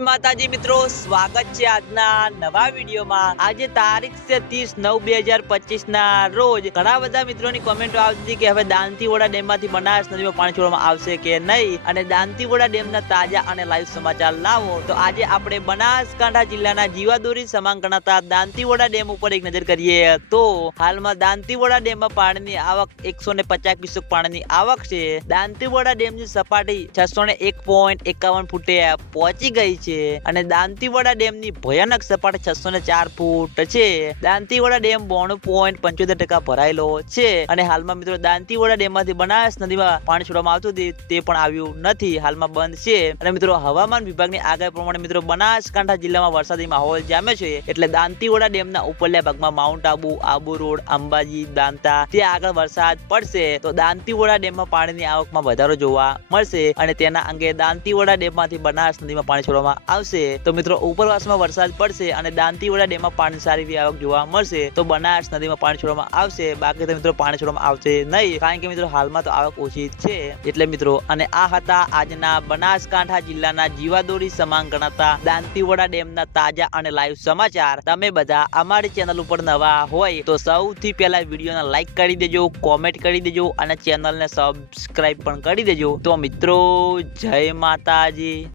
માતાજી મિત્રો, સ્વાગત છે આજના નવા વિડીયોમાં. આજે તારીખ છે ત્રીસ નવ બે હજાર પચીસ ના રોજ ઘણા બધા મિત્રોની કોમેન્ટો આવતી કે હવે દાંતીવોડા ડેમમાંથી બનાસ નદીમાં પાણી છોડવામાં આવશે કે નહીં? અને દાંતીવોડા ડેમના તાજા અને લાઈવ સમાચાર લાવો. તો આજે આપણે બનાસકાંઠા જિલ્લાના જીવાદોરી સમાન ગણાતા દાંતીવોડા ડેમ ઉપર એક નજર કરીએ તો હાલમાં દાંતીવોડા ડેમમાં પાણીની આવક એકસો ને પચાસ ક્યુસેક પાણીની આવક છે. દાંતીવોડા ડેમની સપાટી છસો ને એક પોઈન્ટ એકાવન ફૂટે પહોંચી ગઈ છે. અને દાંતીવાડા ડેમની ભયાનક સપાટી છસો ને ચાર ફૂટ છે. દાંતીવાડા ડેમ બોણું પોઈન્ટ પંચોતેર ટકા ભરાયેલો છે. અને હાલમાં મિત્રો દાંતીવાડા ડેમમાંથી બનાસ નદીમાં પાણી છોડવામાં આવતું તે પણ આવ્યું નથી. હાલમાં બંધ છે. અને મિત્રો હવામાન વિભાગની આગાહી પ્રમાણે મિત્રો બનાસકાંઠા જિલ્લામાં વરસાદી માહોલ જામે છે. એટલે દાંતીવાડા ડેમના ઉપરલા ભાગમાં માઉન્ટ આબુ આબુ રોડ, અંબાજી, દાંતા, ત્યાં આગળ વરસાદ પડશે. તો દાંતીવાડા ડેમમાં પાણીની આવકમાં વધારો જોવા મળશે. અને તેના અંગે દાંતીવાડા ડેમમાંથી બનાસ નદીમાં પાણી છોડવામાં આવશે. તો મિત્રો, ઉપરવાસમાં વરસાદ પડશે અને દાંતીવાડા ડેમમાં પાણી સારી એવી આવક જોવા મળશે. તો બનાસ નદીમાં પાણી છોડવામાં આવશે. બાકી તો મિત્રો, પાણી છોડવામાં આવશે નહીં. કારણ કે મિત્રો, હાલમાં તો આવક ઓછી છે. એટલે મિત્રો, અને આ હતા આજના બનાસકાંઠા જિલ્લાના જીવાદોરી સમાન ગણાતા દાંતીવાડા ડેમના તાજા અને લાઈવ સમાચાર. તમે બધા અમારી ચેનલ ઉપર નવા હોય તો સૌથી પહેલા વિડીયોને લાઈક કરી દેજો, કોમેન્ટ કરી દેજો અને ચેનલને સબસ્ક્રાઈબ પણ કરી દેજો. તો મિત્રો, જય માતાજી.